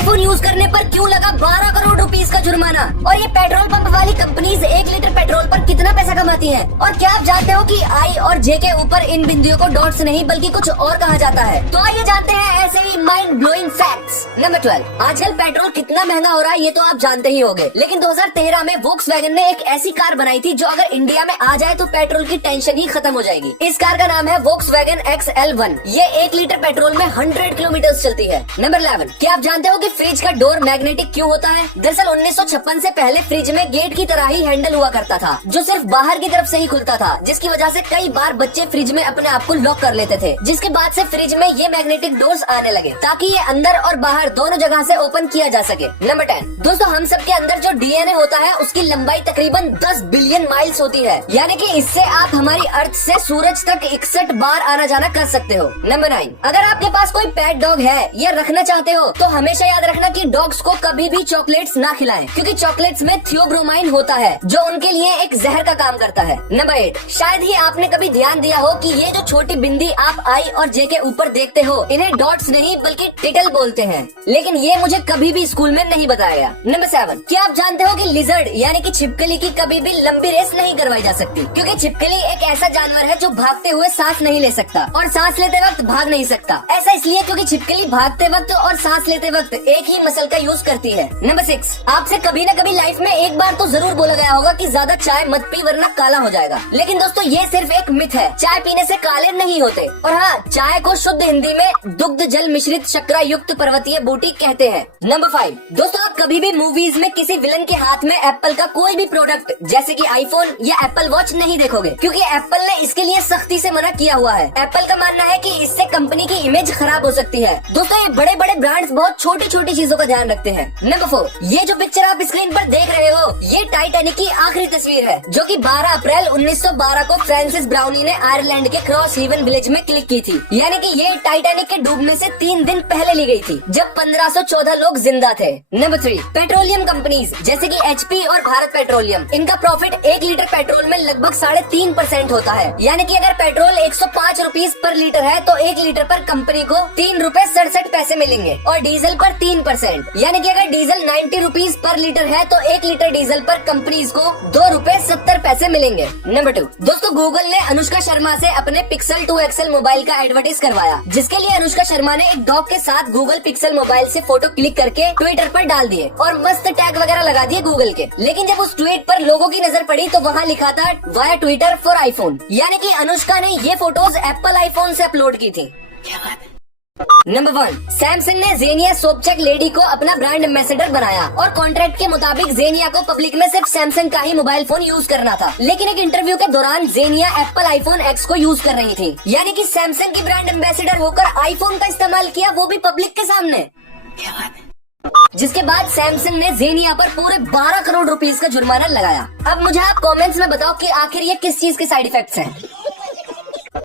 IPhone use करने पर क्यों लगा 12 करोड़ रुपीस का जुर्माना? और ये पेट्रोल पंप वाली कंपनीज 1 लीटर पेट्रोल पर कितना पैसा कमाती हैं? और क्या आप जानते हो कि आई और जे के ऊपर इन बिंदुओं को डॉट्स नहीं बल्कि कुछ और कहा जाता है? तो आइए जानते हैं ऐसे ही माइंड ब्लोइंग फैक्ट्स। नंबर 12, आजकल पेट्रोल कितना महंगा हो रहा है ये तो आप जानते ही होंगे, लेकिन 2013 में वोक्सवैगन ने एक ऐसी कार बनाई थी जो अगर इंडिया में आ जाए तो पेट्रोल की टेंशन ही खत्म हो जाएगी। इस कार का नाम है वोक्सवैगन XL1। ये 1 लीटर पेट्रोल में 100 किलोमीटर चलती है। नंबर 11, क्या आप जानते हो कि फ्रिज का डोर मैग्नेटिक क्यों होता है? दरअसल 1956 से पहले फ्रिज में गेट की तरह ही हैंडल हुआ करता था जो सिर्फ बाहर की तरफ से ही खुलता था, जिसकी वजह से कई बार बच्चे फ्रिज में अपने आप को लॉक कर लेते थे, जिसके बाद से फ्रिज में ये मैग्नेटिक डोर्स आने लगे ताकि ये अंदर और बाहर दोनों जगह से ओपन किया जा सके। नंबर 10, दोस्तों हम सब के अंदर जो डीएनए होता है उसकी लंबाई तकरीबन 10 बिलियन माइल्स होती है, यानी कि इससे आप हमारी अर्थ से सूरज तक 61 बार आना जाना कर सकते हो। नंबर 9, अगर आपके पास कोई पेट डॉग है या रखना चाहते हो तो हमेशा याद रखना कि डॉग्स को कभी भी चॉकलेट्स ना खिलाएं, क्योंकि चॉकलेट्स में थियोब्रोमाइन होता है जो उनके लिए एक जहर का काम करता है। नंबर 8, शायद ही आपने कभी ध्यान दिया हो कि ये जो छोटी बिंदी आप आई और जे के ऊपर देखते हो इन्हें डॉट्स नहीं बल्कि टिटल बोलते हैं, लेकिन ये मुझे कभी भी स्कूल में नहीं बताया गया। नंबर 7, क्या आप जानते हो कि लिजर्ड यानी कि छिपकली की कभी भी लंबी रेस नहीं करवाई जा सकती, क्योंकि छिपकली एक ऐसा जानवर है जो भागते हुए सांस नहीं ले सकता और सांस लेते वक्त भाग नहीं सकता। ऐसा इसलिए क्योंकि छिपकली भागते वक्त और सांस लेते वक्त एक ही मसल का यूज करती है। नंबर 6, आपसे कभी न कभी लाइफ में एक बार तो जरूर बोला गया होगा कि ज्यादा चाय मत पी वरना काला हो जाएगा, लेकिन दोस्तों ये सिर्फ एक मिथ है। चाय पीने से काले नहीं होते। और हाँ, चाय को शुद्ध हिंदी में दुग्ध जल मिश्रित शक्करा युक्त पर्वतीय बूटी कहते हैं। नंबर 5, दोस्तों आप कभी भी मूवीज में किसी विलन के हाथ में एप्पल का कोई भी प्रोडक्ट जैसे कि आईफोन या एप्पल वॉच नहीं देखोगे, क्योंकि एप्पल ने इसके लिए सख्ती से मना किया हुआ है। एप्पल का मानना है कि इससे कंपनी की इमेज खराब हो सकती है। दोस्तों ये बड़े बड़े ब्रांड्स बहुत छोटी छोटी चीजों का ध्यान रखते हैं। नंबर 4, ये जो पिक्चर आप स्क्रीन पर देख रहे हो ये टाइटैनिक की आखिरी तस्वीर है, जो कि 12 अप्रैल 1912 को फ्रांसिस ब्राउनी ने आयरलैंड के क्रॉस हेवन विलेज में क्लिक की थी, यानी कि ये टाइटैनिक के डूबने से 3 दिन पहले ली गई थी जब 1514 लोग जिंदा थे। नंबर 3, पेट्रोलियम कंपनीज जैसे कि HP और भारत पेट्रोलियम, इनका प्रॉफिट 1 लीटर पेट्रोल में लगभग 3.5% होता है, यानी कि अगर पेट्रोल 105 रुपीज पर लीटर है तो 1 लीटर पर कंपनी को 3 रुपए 67 पैसे मिलेंगे और डीजल पर 3%, यानी कि अगर डीजल 90 रुपीज पर लीटर है तो 1 लीटर डीजल पर कंपनीज को 2 रुपए 70 पैसे मिलेंगे। नंबर 2, दोस्तों गूगल ने अनुष्का शर्मा से अपने पिक्सल 2 XL मोबाइल का एडवर्टाइज करवाया, जिसके लिए अनुष्का शर्मा ने एक डॉग के साथ गूगल पिक्सल मोबाइल से फोटो क्लिक करके ट्विटर पर डाल दिए और मस्त टैग वगैरह लगा दिए गूगल के। लेकिन जब उस ट्वीट पर लोगों की नजर पड़ी तो वहाँ लिखा था वाया ट्विटर फॉर आईफोन, यानी कि अनुष्का ने ये फोटोज एप्पल आईफोन से अपलोड की थी। क्या बात है। नंबर 1, सैमसंग ने जेनिया सोपचेक लेडी को अपना ब्रांड एम्बेसडर बनाया और कॉन्ट्रैक्ट के मुताबिक जेनिया को पब्लिक में सिर्फ सैमसंग का ही मोबाइल फोन यूज करना था, लेकिन एक इंटरव्यू के दौरान जेनिया एप्पल आईफोन X को यूज कर रही थी, यानी कि सैमसंग की ब्रांड एम्बेसडर होकर आईफोन का इस्तेमाल किया, वो भी पब्लिक के सामने। क्या बात है। जिसके बाद सैमसंग ने जेनिया पर पूरे 12 करोड़ रुपीस का जुर्माना लगाया। अब मुझे आप कमेंट्स में बताओ कि आखिर ये किस चीज के साइड इफेक्ट्स हैं।